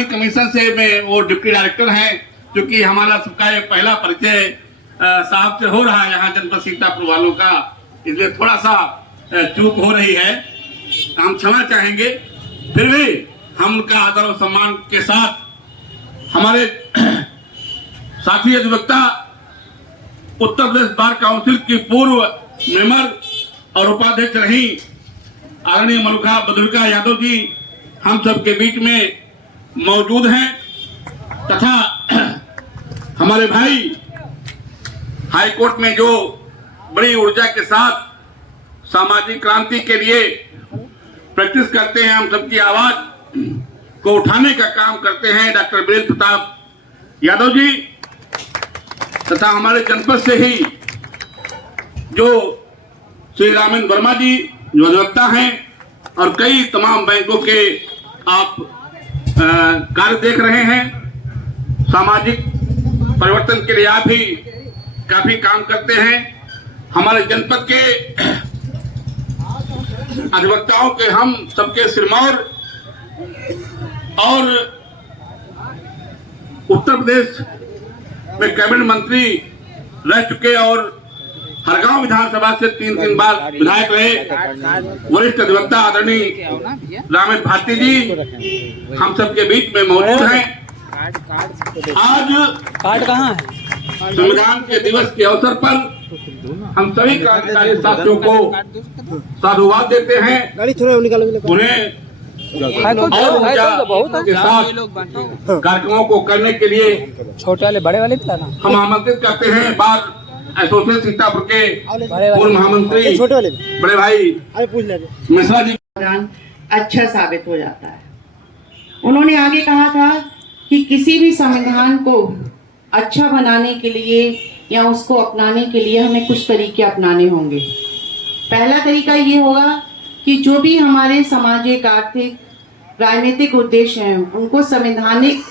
Planning commission से मैं वो डिप्टी डायरेक्टर हैं, क्योंकि हमारा सबका ये पहला परिचय साहब से हो रहा है यहाँ जनपद सीतापुर वालों का, इसलिए थोड़ा सा चूक हो रही है, हम क्षमा चाहेंगे। फिर भी हम उनका आदर और सम्मान के साथ हमारे साथी अधिवक्ता उत्तर प्रदेश बार काउंसिल की पूर्व मेंबर और उपाध्यक्ष रही आदरणीय मलुका बदुल्का यादव जी हम सबके बीच में मौजूद हैं, तथा हमारे भाई हाई कोर्ट में जो बड़ी ऊर्जा के साथ सामाजिक क्रांति के लिए प्रैक्टिस करते हैं, हम सबकी आवाज को उठाने का काम करते हैं, डॉक्टर वीरेंद्र प्रताप यादव जी, तथा हमारे जनपद से ही जो श्री रामेंद्र वर्मा जी जो अधिवक्ता हैं, और कई तमाम बैंकों के आप कार्य देख रहे हैं, सामाजिक परिवर्तन के लिए आप भी काफी काम करते हैं। हमारे जनपद के अधिवक्ताओं के हम सबके सिरमौर और उत्तर प्रदेश में कैबिनेट मंत्री रह चुके और हरगांव विधानसभा से 3 बार विधायक रहे वरिष्ठ अधिवक्ता आदरणीय रामेश भारती जी हम सबके बीच में मौजूद हैं। आज कार्ड कहाँ है? संविधान के दिवस के अवसर पर हम सभी कार्यकारी साथियों को साधुवाद देते हैं, उन्हें और के साथ कार्यक्रमों को करने के लिए छोटे वाले बड़े वाले हम आमंत्रित करते हैं। बार एसोसिएशन सीतापुर के पूर्व महामंत्री बड़े भाई मिश्रा जी अच्छा साबित हो जाता है। उन्होंने आगे कहा था कि किसी भी संविधान को अच्छा बनाने के लिए या उसको अपनाने के लिए हमें कुछ तरीके अपनाने होंगे। पहला तरीका ये होगा कि जो भी हमारे सामाजिक, आर्थिक, राजनीतिक उद्देश्य हैं उनको संवैधानिक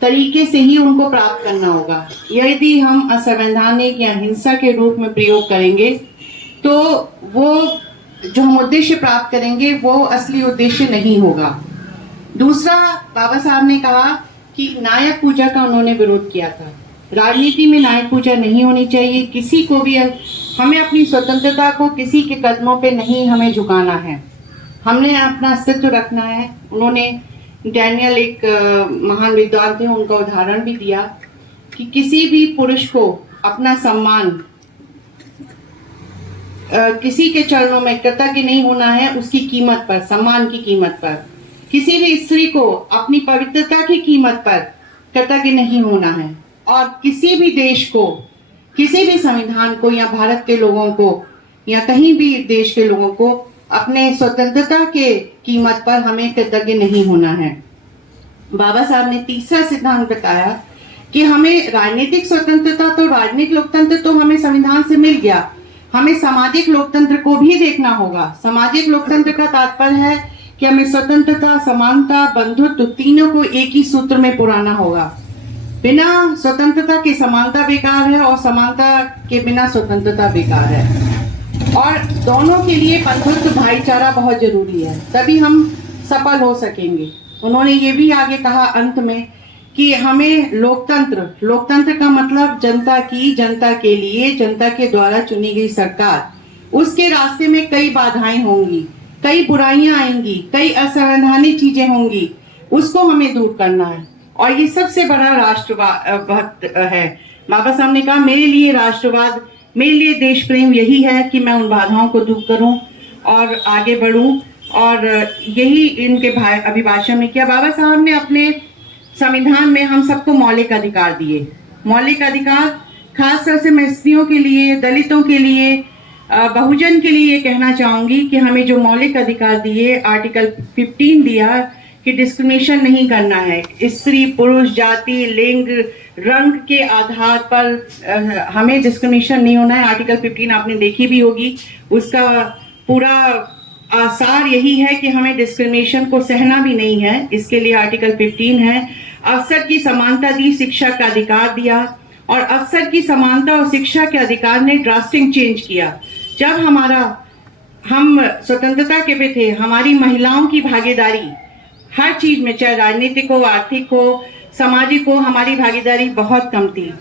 तरीके से ही उनको प्राप्त करना होगा। यदि हम असंवैधानिक या हिंसा के रूप में प्रयोग करेंगे तो वो जो हम उद्देश्य प्राप्त करेंगे वो असली उद्देश्य नहीं होगा। दूसरा, बाबा साहब ने कहा कि नायक पूजा का उन्होंने विरोध किया था। राजनीति में नायक पूजा नहीं होनी चाहिए। किसी को भी हमें अपनी स्वतंत्रता को किसी के कदमों पे नहीं हमें झुकाना है, हमने अपना अस्तित्व रखना है। उन्होंने डैनियल एक महान विद्वान थे, उनका उदाहरण भी दिया कि किसी भी पुरुष को अपना सम्मान किसी के चरणों में कृतज्ञ नहीं होना है, उसकी कीमत पर, सम्मान की कीमत पर। किसी भी स्त्री को अपनी पवित्रता की कीमत पर कृतज्ञ नहीं होना है, और किसी भी देश को, किसी भी संविधान को या भारत के लोगों को या कहीं भी देश के लोगों को अपने स्वतंत्रता के कीमत पर हमें कृतज्ञ नहीं होना है। बाबा साहब ने तीसरा सिद्धांत बताया कि हमें राजनीतिक स्वतंत्रता, तो राजनीतिक लोकतंत्र तो हमें संविधान से मिल गया, हमें सामाजिक लोकतंत्र को भी देखना होगा। सामाजिक लोकतंत्र का तात्पर्य है कि हमें स्वतंत्रता, समानता, बंधुत्व तीनों को एक ही सूत्र में पुराना होगा। बिना स्वतंत्रता के समानता बेकार है और समानता के बिना स्वतंत्रता बेकार है, और दोनों के लिए बंधुत्व, भाईचारा बहुत जरूरी है, तभी हम सफल हो सकेंगे। उन्होंने ये भी आगे कहा अंत में कि हमें लोकतंत्र का मतलब जनता की, जनता के लिए, जनता के द्वारा चुनी गई सरकार, उसके रास्ते में कई बाधाएं होंगी, कई बुराइयां आएंगी, कई असंवैधानिक चीजें होंगी, उसको हमें दूर करना है। और ये सबसे बड़ा राष्ट्रवाद है। बाबा साहब ने कहा मेरे लिए राष्ट्रवाद, मेरे लिए देश प्रेम यही है कि मैं उन बाधाओं को दूर करूं और आगे बढ़ूं, और यही इनके अभिभाषण में किया। बाबा साहब ने अपने संविधान में हम सबको मौलिक अधिकार दिए। मौलिक अधिकार खासतौर से मैं स्त्रियों के लिए, दलितों के लिए, बहुजन के लिए ये कहना चाहूंगी कि हमें जो मौलिक अधिकार दिए, आर्टिकल 15 दिया कि डिस्क्रिमिनेशन नहीं करना है, स्त्री, पुरुष, जाति, लिंग, रंग के आधार पर हमें डिस्क्रिमिनेशन नहीं होना है। आर्टिकल 15 आपने देखी भी होगी, उसका पूरा आसार यही है कि हमें डिस्क्रिमिनेशन को सहना भी नहीं है, इसके लिए आर्टिकल 15 है। अवसर की समानता दी, शिक्षा का अधिकार दिया, और अवसर की समानता और शिक्षा के अधिकार ने ड्रास्टिक चेंज किया। जब हम स्वतंत्रता के पे थे, हमारी महिलाओं की भागीदारी हर चीज में, चाहे राजनीतिक हो, आर्थिक हो, सामाजिक हो, हमारी भागीदारी बहुत कम थी।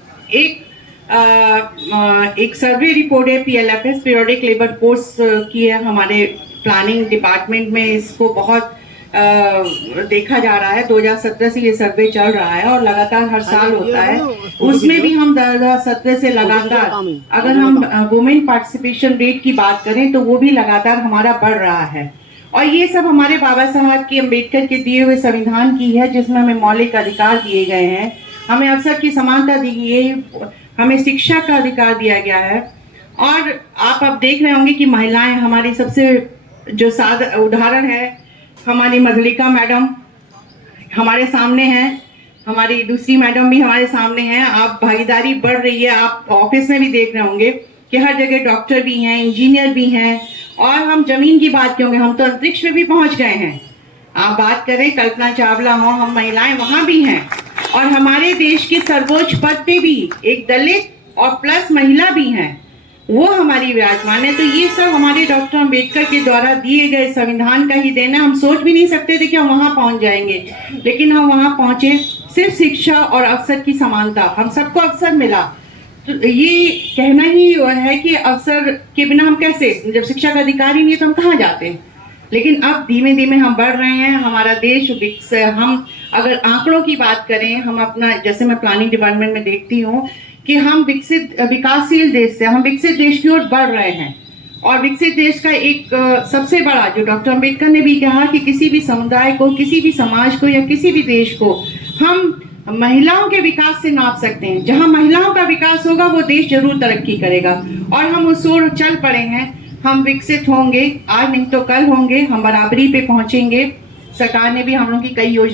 एक सर्वे रिपोर्ट है PLFS, पीरियोडिक लेबर फोर्स की है, हमारे प्लानिंग डिपार्टमेंट में इसको बहुत देखा जा रहा है। 2017 से ये सर्वे चल रहा है और लगातार हर साल होता है। उसमें भी हम 2017 से लगातार, अगर हम वुमेन पार्टिसिपेशन रेट की बात करें तो वो भी लगातार हमारा बढ़ रहा है। और ये सब हमारे बाबा साहब के, अम्बेडकर के दिए हुए संविधान की है, जिसमें हमें मौलिक अधिकार दिए गए हैं, हमें अवसर की समानता दी गई है, हमें शिक्षा का अधिकार दिया गया है। और आप अब देख रहे होंगे कि महिलाएं हमारी सबसे जो उदाहरण है, हमारी मधुलिका मैडम हमारे सामने हैं, हमारी दूसरी मैडम भी हमारे सामने हैं। आप भागीदारी बढ़ रही है, आप ऑफिस में भी देख रहे होंगे कि हर जगह डॉक्टर भी हैं, इंजीनियर भी हैं। और हम जमीन की बात क्यों, हम तो अंतरिक्ष में भी पहुंच गए हैं। आप बात करें कल्पना चावला हो, हम महिलाएं वहां भी हैं। और हमारे देश के सर्वोच्च पद पे भी एक दलित और प्लस महिला भी हैं, वो हमारी विराजमान है। तो ये सब हमारे डॉक्टर अम्बेडकर के द्वारा दिए गए संविधान का ही देना। हम सोच भी नहीं सकते थे कि हम वहां पहुंच जाएंगे, लेकिन हम वहां पहुंचे। सिर्फ शिक्षा और अवसर की समानता, हम सबको अवसर मिला। तो ये कहना ही है कि अवसर के बिना हम कैसे, जब शिक्षा का अधिकार ही नहीं तो हम कहाँ जाते हैं। लेकिन अब धीमे धीमे हम बढ़ रहे हैं, हमारा देश हम अगर आंकड़ों की बात करें, हम अपना, जैसे मैं प्लानिंग डिपार्टमेंट में देखती हूँ कि हम विकासशील देश से हम विकसित देश की ओर बढ़ रहे हैं। और विकसित देश का एक सबसे बड़ा, जो डॉक्टर अम्बेडकर ने भी कहा कि किसी भी समुदाय को, किसी भी समाज को या किसी भी देश को हम महिलाओं के विकास से नाप सकते हैं। जहां महिलाओं का विकास होगा वो देश जरूर तरक्की करेगा। और हम उस ओर चल पड़े हैं। हम विकसित होंगे, आज नहीं तो कल होंगे, हम बराबरी पे पहुंचेंगे। सरकार ने भी हम लोगों की कई योजना